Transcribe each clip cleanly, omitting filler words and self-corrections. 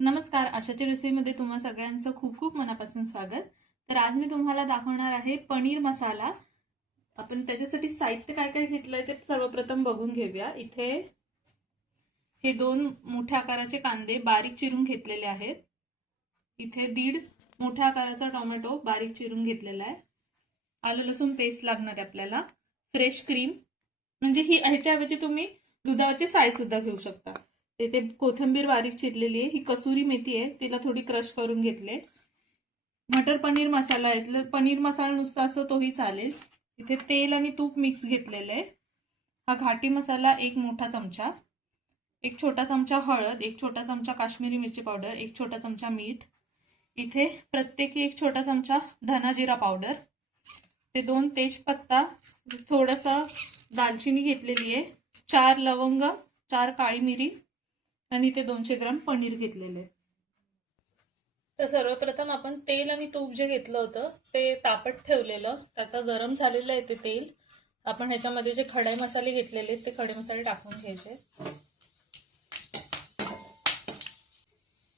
नमस्कार, आशाच्या रेसिपीमध्ये तुम्हा सगळ्यांचं खूप खूप मनापासून स्वागत। तर आज मी तुम्हाला दाखवणार आहे पनीर मसाला। आपण त्याच्यासाठी साहित्य काय काय घेतलंय ते सर्वप्रथम बघून घेऊया। इथे हे 2 मोठ्या आकाराचे कांदे बारीक चिरून घेतलेले आहेत। इथे 1.5 मोठ्या आकाराचा टोमॅटो बारीक चिरून घेतलेला आहे। आलं लसूण पेस्ट लागणार आहे आपल्याला। फ्रेश क्रीम म्हणजे ही ह्याच्याऐवजी तुम्ही दुधावरची साय सुद्धा घेऊ शकता। इथे कोथिंबीर बारीक चिरलेली आहे। ही कसुरी मेथी आहे, तिला थोडी क्रश करून घेतले। मटर पनीर मसाला आहे, पनीर मसाला नुसता असो तोही चालेल। इथे तेल आणि तूप मिक्स घेतलेले आहे। हा घाटी मसाला 1 मोठा चमचा, 1 छोटा चमचा हळद, 1 छोटा चमचा काश्मीरी मिरची पावडर, 1 छोटा चमचा मीठ, इथे प्रत्येकी 1 छोटा चमचा धना जिरा पावडर, ते 2 तेजपत्ता, थोडासा दालचिनी घेतलेली आहे, 4 लवंग, 4 काळी मिरी आणि ते 200 ग्राम पनीर घेतलेले। तर सर्वप्रथम आपण तेल आणि तूप जे घेतलं होतं ते तापत ठेवलेलं, त्याचा गरम झालेलं आहे ते तेल। आपण ह्याच्यामध्ये जे खडे मसाले घेतलेले ते खडे मसाले टाकून घ्यायचे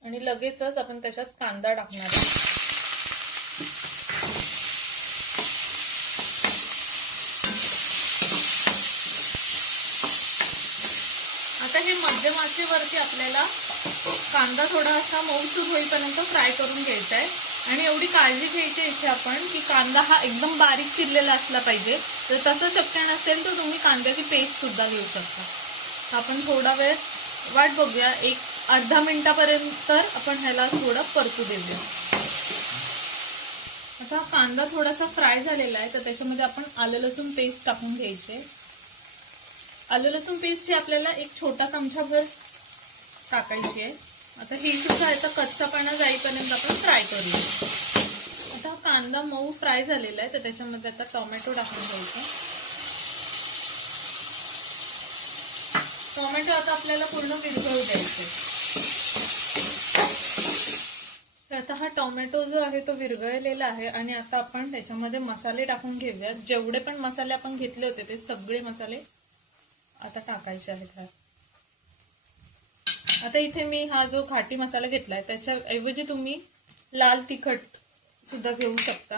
आणि लगेचच आपण त्याच्यात कांदा टाकणार आहे। आता हे मध्यम आचेवरती आपल्याला कांदा थोडासा मऊसूत होईपर्यंत फ्राय करून घ्यायचा आहे। आणि एवढी काळजी घ्यायची इथे आपण की कांदा हा एकदम बारीक चिरलेला असला पाहिजे। जर तसं शक्य नसेल तर तुम्ही कांद्याची पेस्ट सुद्धा घेऊ शकता। आपण थोडा वेळ वाट बघूया, एक अर्धा मिनिटापर्यंत आपण ह्याला थोडं परतू देऊया। आता कांदा थोडासा फ्राय झालेला आहे, तर त्याच्यामध्ये आपण आलं लसूण पेस्ट टाकून घ्यायचे। आलं लसूण पेस्ट ही आपल्याला 1 छोटा चमचाभर टाकायची आहे। आता ही सुद्धा याचा कच्चापणा जाईपर्यंत आपण फ्राय करूया। आता कांदा मऊ फ्राय झालेला आहे, तर त्याच्यामध्ये आता टोमॅटो टाकून घ्यायचा। टोमॅटो आता आपल्याला पूर्ण विरघळू द्यायचे। तर आता हा टोमॅटो जो आहे तो विरघळलेला आहे आणि आता आपण त्याच्यामध्ये मसाले टाकून घेऊया। जेवढे पण मसाले आपण घेतले होते ते सगळे मसाले आता टाकायचे आहेत। आता इथे मी हा जो घाटी मसाला घेतलाय त्याच्याऐवजी तुम्ही लाल तिखट सुद्धा घेऊ शकता।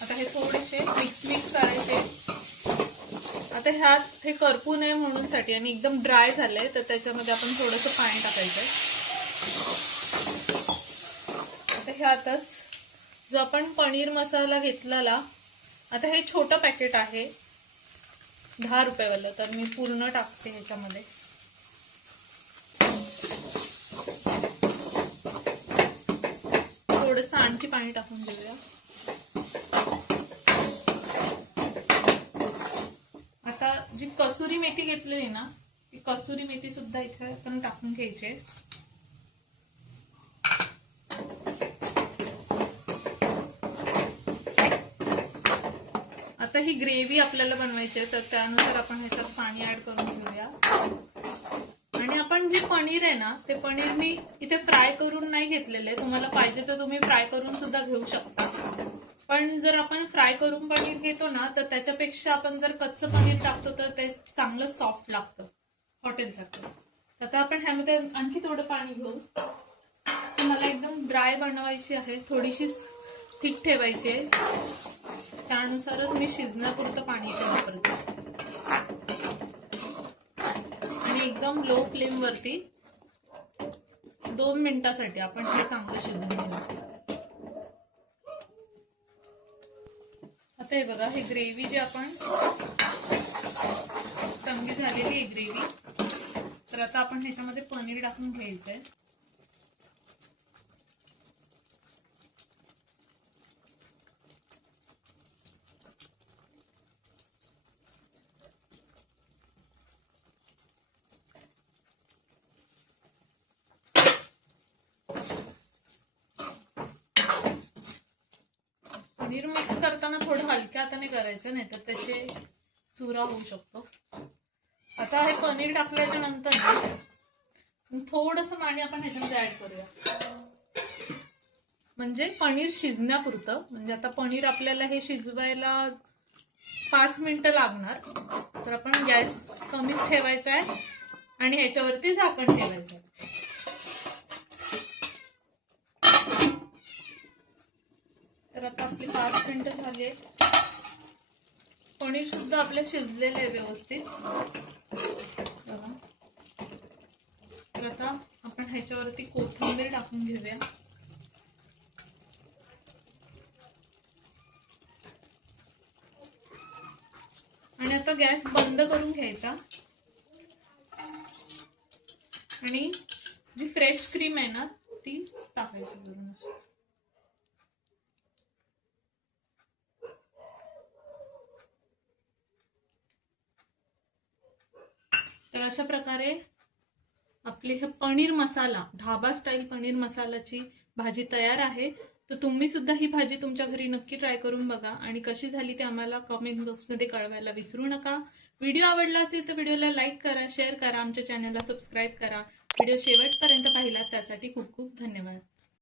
आता हे थोडेसे मिक्स करायचे। आता ह्यात हे करपू नये म्हणून साठी आणि एकदम ड्राय झालंय तर त्याच्यामध्ये आपण थोडंसं पाणी टाकायचंय। आता ह्यातच जो आपण पनीर मसाला घेतलेला, आता हे छोटं पॅकेट आहे 10 रुपयावाला, तर मी पूर्ण टाकते ह्याच्यामध्ये। थोडंसं आणखी पाणी टाकून देऊया। आता जी कसुरी मेथी घेतलेली ना, ती कसुरी मेथी सुद्धा इथे आपण टाकून घ्यायची। आता ही ग्रेव्ही आपल्याला बनवायची आहे, तर त्यानुसार आपण ह्याच्यात पाणी ऍड करून घेऊया। आणि आपण जे पनीर आहे ना, ते पनीर मी इथे फ्राय करून नाही घेतलेले, तुम्हाला पाहिजे तर तुम्ही फ्राय करून सुद्धा घेऊ शकता। पण जर आपण फ्राय करून पनीर घेतो ना, तर त्याच्यापेक्षा आपण जर कच्चं पनीर टाकतो तर ते चांगलं सॉफ्ट लागतं हॉटेलसारखं। आता आपण ह्यामध्ये आणखी थोडं पाणी घेऊ। मला एकदम ड्राय बनवायची आहे, थोडीशी थिक ठेवायची आहे, त्यानुसारच मी शिजण्यापुरतं पाणी इथे वापरते। आणि एकदम लो फ्लेम वरती 2 मिनिटांसाठी आपण हे चांगलं शिजवून घेऊ। आता हे बघा, ही ग्रेव्ही जी आपण चांगली झालेली आहे ग्रेव्ही, तर आता आपण ह्याच्यामध्ये पनीर टाकून घ्यायचंय। पनीर मिक्स करताना थोडं हलक्या हाताने करायचं, नाही तर त्याचे चुरा होऊ शकतो। आता हे पनीर टाकल्याच्या नंतर थोडंसं पाणी आपण ह्याच्यामध्ये ऍड करूया, म्हणजे पनीर शिजण्यापुरतं। म्हणजे आता पनीर आपल्याला हे शिजवायला 5 मिनिटं लागणार, तर आपण गॅस कमीच ठेवायचा आहे आणि ह्याच्यावरती झाकण ठेवायचं. तर आता आपली 5 मिनिटं झाली आहेत. पनीर सुद्धा आपलं शिजलेलं आहे व्यवस्थित. तर आता आपण ह्याच्यावरती कोथिंबीर टाकून घेऊया. आणि आता गॅस बंद करून घ्यायचा आणि जी फ्रेश क्रीम आहे ना ती टाकायची वरून अशी. तर अशा प्रकारे आपली हे पनीर मसाला, ढाबा स्टाईल पनीर मसालाची भाजी तयार आहे. तर तुम्ही सुद्धा ही भाजी तुमच्या घरी नक्की ट्राय करून बघा आणि कशी झाली ते आम्हाला कमेंट बॉक्समध्ये कळवायला विसरू नका. व्हिडिओ आवडला असेल तर व्हिडिओला लाईक करा, शेअर करा, आमच्या चॅनलला सबस्क्राईब करा. व्हिडिओ शेवटपर्यंत पाहिला त्यासाठी खूप खूप धन्यवाद.